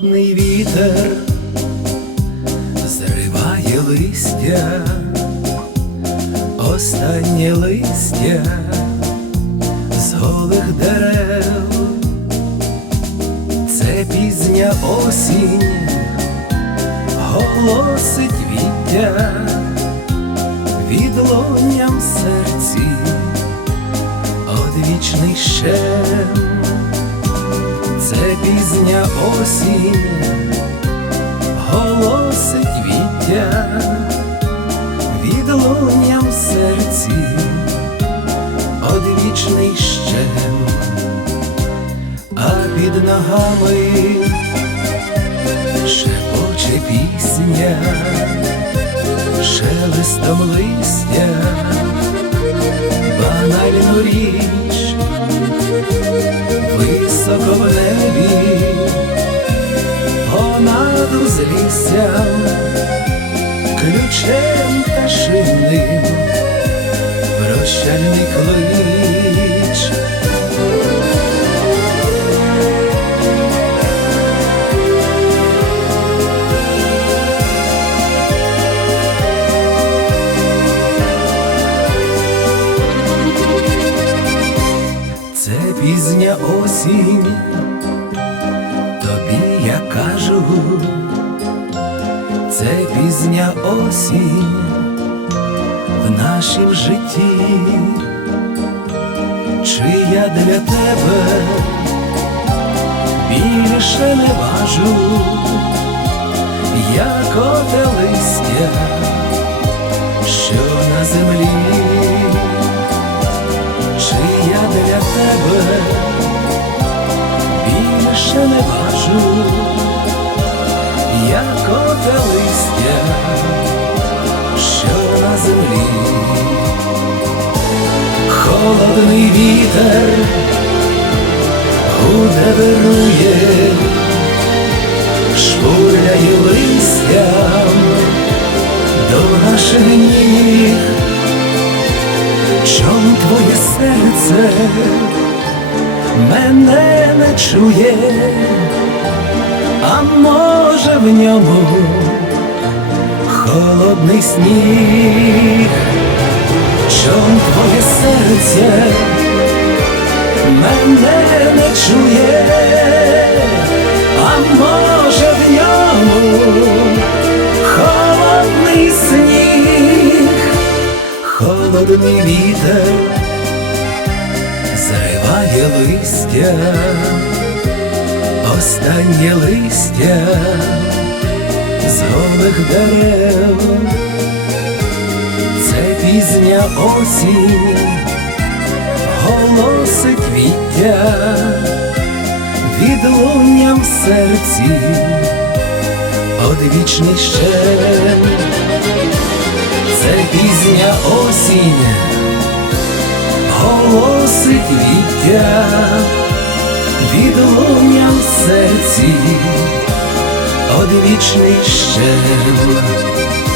холодний вітер зриває листя, останнє листя з голих дерев, це пізня осінь, голосить віття, відлонням серці, одвічний шем це пізня осінь. Голосить віття, відлунням в серці, одвічний щем, а під ногами шепоче пісня, шелестом листя, банальну річ, ключем пташинним, прощальний клич. Це пізня осінь, це пізня осінь в нашім житті, чи я для тебе більше не важу, як оте листя, що на землі, чи я для тебе більше не важу, що на землі, холодний вітер гуде вирує, шпурляє листям до наших ніг, чом твоє серце мене не чує, а може в ньому холодний сніг, чом твоє серце мене не чує, а може в ньому холодний сніг, холодний вітер зриває листя, останнє листя з голих дерев, це пізня осінь, голосить віття, відлунням в серці, одвічний щем, це пізня осінь. Голосить віття, відлунням в серці, одвічний щем.